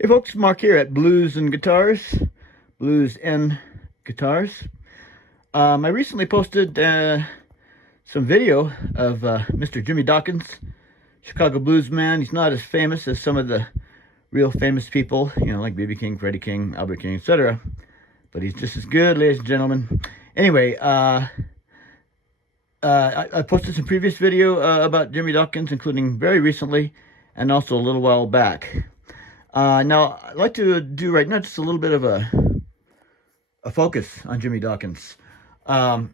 Hey folks, Mark here at Blues and Guitars, Blues and Guitars. I recently posted some video of Mr. Jimmy Dawkins, Chicago blues man. He's not as famous as some of the real famous people, like B.B. King, Freddie King, Albert King, etc. But he's just as good, ladies and gentlemen. Anyway, I posted some previous video about Jimmy Dawkins, including very recently and also a little while back. Now, I'd like to do right now just a little bit of a focus on Jimmy Dawkins. All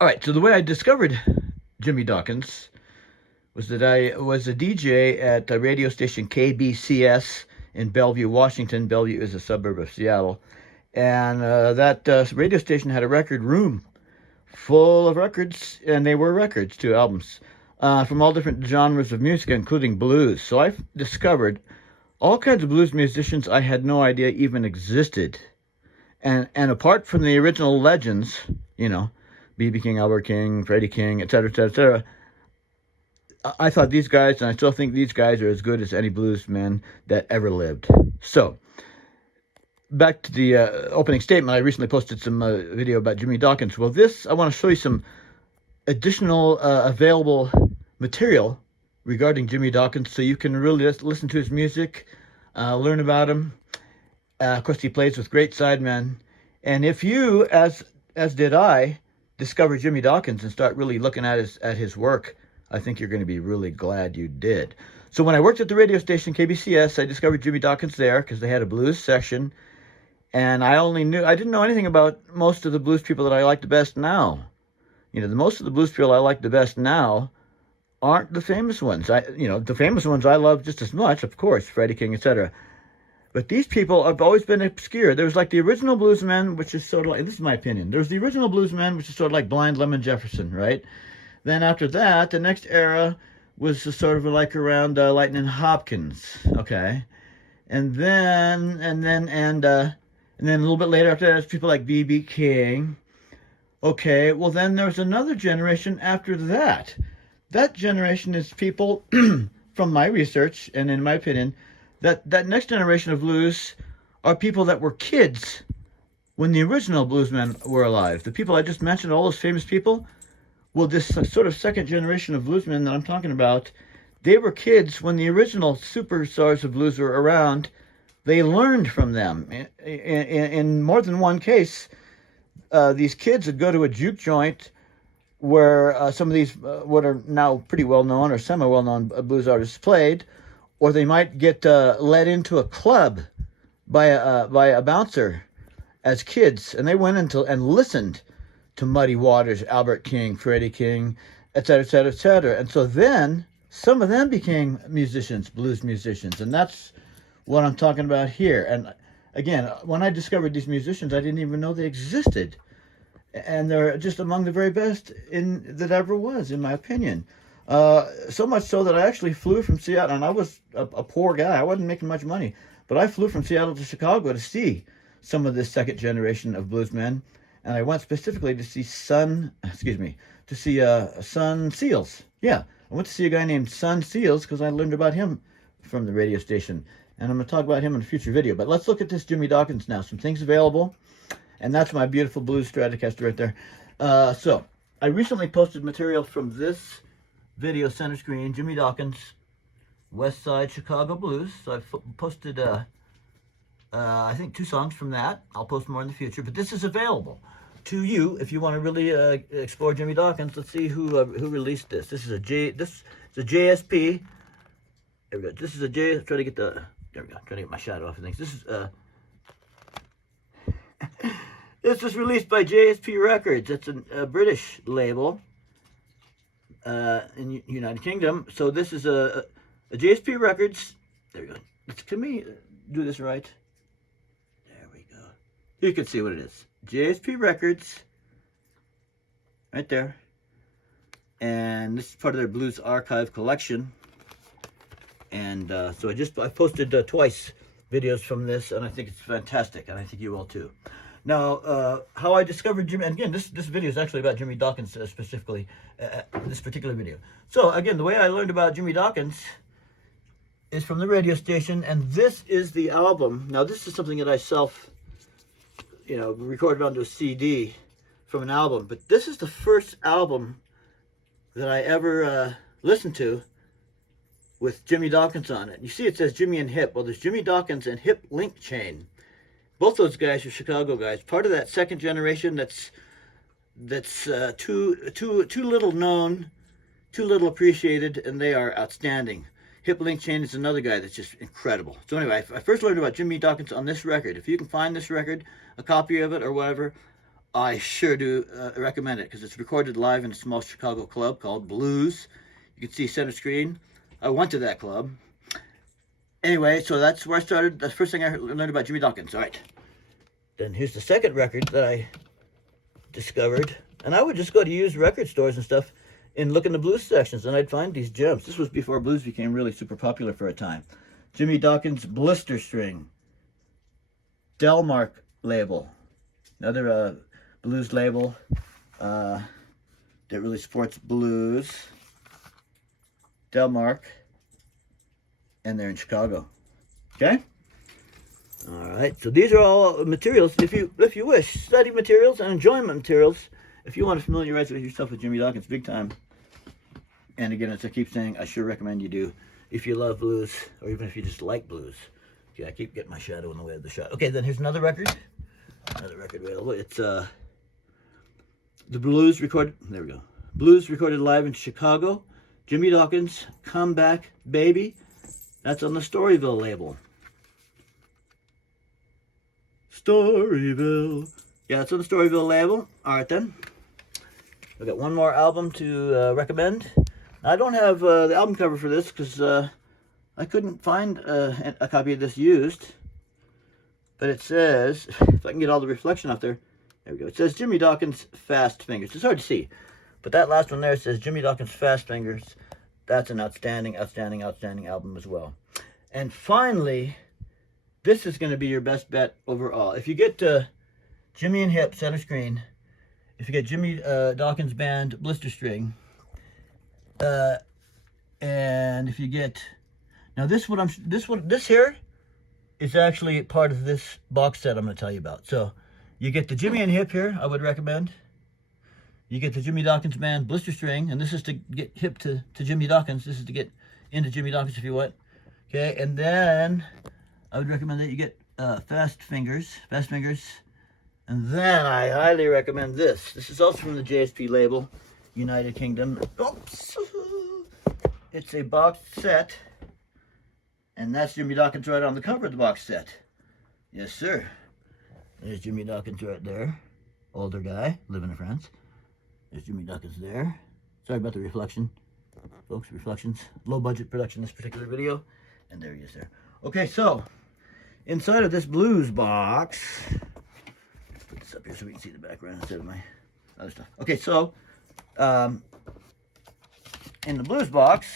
right, so the way I discovered Jimmy Dawkins was that I was a DJ at a radio station KBCS in Bellevue, Washington. Bellevue is a suburb of Seattle. And that radio station had a record room full of records, and they were records, too, albums, from all different genres of music, including blues. So I discovered all kinds of blues musicians I had no idea even existed. And apart from the original legends, B.B. King, Albert King, Freddie King, etc., etc., I thought these guys, and I still think these guys, are as good as any blues men that ever lived. So, back to the opening statement, I recently posted some video about Jimmy Dawkins. Well, I want to show you some additional available material regarding Jimmy Dawkins, so you can really just listen to his music, learn about him. Of course, he plays with great sidemen. And if you, as did I, discover Jimmy Dawkins and start really looking at his work, I think you're going to be really glad you did. So when I worked at the radio station KBCS, I discovered Jimmy Dawkins there because they had a blues section. And I didn't know anything about most of the blues people that I like the best now. Most of the blues people I like the best now aren't the famous ones. The famous ones I love just as much, of course, Freddie King, etc. But these people have always been obscure. There was like the original bluesman, which is sort of like, this is my opinion, there's the original bluesman, which is sort of like Blind Lemon Jefferson, right? Then after that, the next era was sort of like around Lightning Hopkins, okay? And then a little bit later after that, there's people like B.B. King. Okay, well then there's another generation after that. That generation is people, from my research and in my opinion, that next generation of blues are people that were kids when the original bluesmen were alive. The people I just mentioned, all those famous people, well, this sort of second generation of bluesmen that I'm talking about, they were kids when the original superstars of blues were around. They learned from them. In more than one case, these kids would go to a juke joint where some of these what are now pretty well-known or semi-well-known blues artists played, or they might get led into a club by a bouncer as kids, and they went into and listened to Muddy Waters, Albert King, Freddie King, etc., etc., etc. And so then some of them became musicians, blues musicians, and that's what I'm talking about here. And again, when I discovered these musicians, I didn't even know they existed. And they're just among the very best that ever was, in my opinion. So much so that I actually flew from Seattle, and I was a poor guy. I wasn't making much money, but I flew from Seattle to Chicago to see some of this second generation of bluesmen, and I went specifically to see Son Seals. Yeah, I went to see a guy named Son Seals because I learned about him from the radio station, and I'm going to talk about him in a future video. But let's look at this Jimmy Dawkins now. Some things available. And that's my beautiful blues Stratocaster right there. So, I recently posted material from this video center screen, Jimmy Dawkins, West Side Chicago Blues. So I've posted, I think, 2 songs from that. I'll post more in the future. But this is available to you if you want to really explore Jimmy Dawkins. Let's see who released this. This is a JSP. There we go. This is a J. Try to get the. There we go. Trying to get my shadow off of things. This is This was released by JSP Records. It's a British label in United Kingdom. So this is a JSP Records. There we go. Can we do this right? There we go. You can see what it is. JSP Records. Right there. And this is part of their Blues Archive collection. And so I posted twice videos from this, and I think it's fantastic, and I think you will too. Now, how I discovered Jimmy, and again, this video is actually about Jimmy Dawkins specifically, this particular video. So, again, the way I learned about Jimmy Dawkins is from the radio station, and this is the album. Now, this is something that I recorded onto a CD from an album, but this is the first album that I ever listened to with Jimmy Dawkins on it. You see it says Jimmy and Hip. Well, there's Jimmy Dawkins and Hip Link Chain. Both those guys are Chicago guys, part of that second generation that's too little known, too little appreciated, and they are outstanding. Hip Link Chain is another guy that's just incredible. So anyway, I first learned about Jimmy Dawkins on this record. If you can find this record, a copy of it or whatever, I sure do recommend it, because it's recorded live in a small Chicago club called Blues. You can see center screen. I went to that club. Anyway, so that's where I started. That's the first thing I learned about Jimmy Dawkins. All right. Then here's the second record that I discovered. And I would just go to used record stores and stuff and look in the blues sections, and I'd find these gems. This was before blues became really super popular for a time. Jimmy Dawkins Blister String. Delmark label. Another blues label that really supports blues. Delmark. And they're in Chicago. Okay? All right. So these are all materials. If you wish, study materials and enjoyment materials. If you want to familiarize yourself with Jimmy Dawkins big time. And again, as I keep saying, I sure recommend you do if you love blues, or even if you just like blues. Okay, I keep getting my shadow in the way of the shot. Okay, then here's another record. Another record available. It's the blues recorded. There we go. Blues recorded live in Chicago. Jimmy Dawkins, Come Back Baby. That's on the Storyville label. Storyville. Yeah, it's on the Storyville label. All right, then. I've got one more album to recommend. I don't have the album cover for this because I couldn't find a copy of this used. But it says, if I can get all the reflection out there. There we go. It says Jimmy Dawkins Fast Fingers. It's hard to see. But that last one there says Jimmy Dawkins Fast Fingers. That's an outstanding album as well. And finally, this is going to be your best bet overall. If you get Jimmy and Hip center screen, if you get Jimmy Dawkins Band Blister String, and if you get, now this here is actually part of this box set I'm going to tell you about. So you get the Jimmy and Hip here, I would recommend. You get the Jimmy Dawkins Band Blister String, and this is to get hip to Jimmy Dawkins. This is to get into Jimmy Dawkins if you want. Okay, and then I would recommend that you get Fast Fingers. And then I highly recommend this. This is also from the JSP label, United Kingdom. Oops! It's a box set, and that's Jimmy Dawkins right on the cover of the box set. Yes, sir. There's Jimmy Dawkins right there. Older guy, living in France. There's Jimmy Dawkins there. Sorry about the reflection, folks. Reflections. Low budget production, this particular video. And there he is there. Okay, so inside of this blues box, let's put this up here so we can see the background instead of my other stuff. Okay, so in the blues box,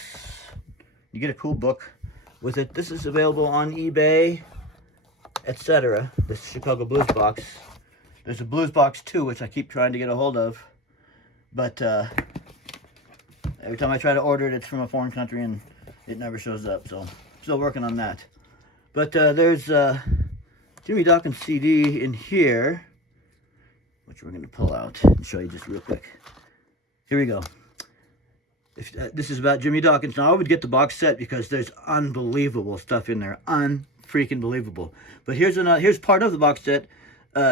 you get a cool book with it. This is available on eBay, etc. This Chicago Blues box. There's a Blues box 2, which I keep trying to get a hold of. But every time I try to order it, it's from a foreign country and it never shows up. So, still working on that. But there's Jimmy Dawkins CD in here, which we're going to pull out and show you just real quick. Here we go. This is about Jimmy Dawkins. Now, I would get the box set because there's unbelievable stuff in there. Unfreaking believable. But here's part of the box set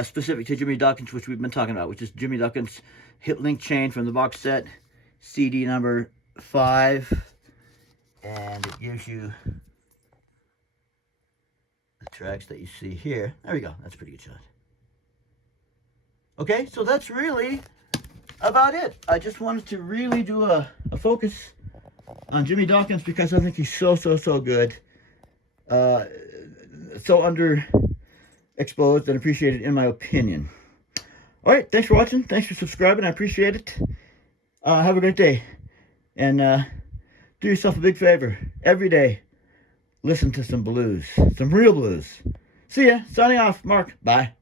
specific to Jimmy Dawkins, which we've been talking about, which is Jimmy Dawkins Hip Link Chain from the box set, CD number 5, and it gives you the tracks that you see here. There we go. That's a pretty good shot. Okay, so that's really about it. I just wanted to really do a focus on Jimmy Dawkins because I think he's so good. So underexposed and appreciated in my opinion. All right, thanks for watching. Thanks for subscribing. I appreciate it. Have a great day. And do yourself a big favor. Every day, listen to some blues. Some real blues. See ya. Signing off. Mark. Bye.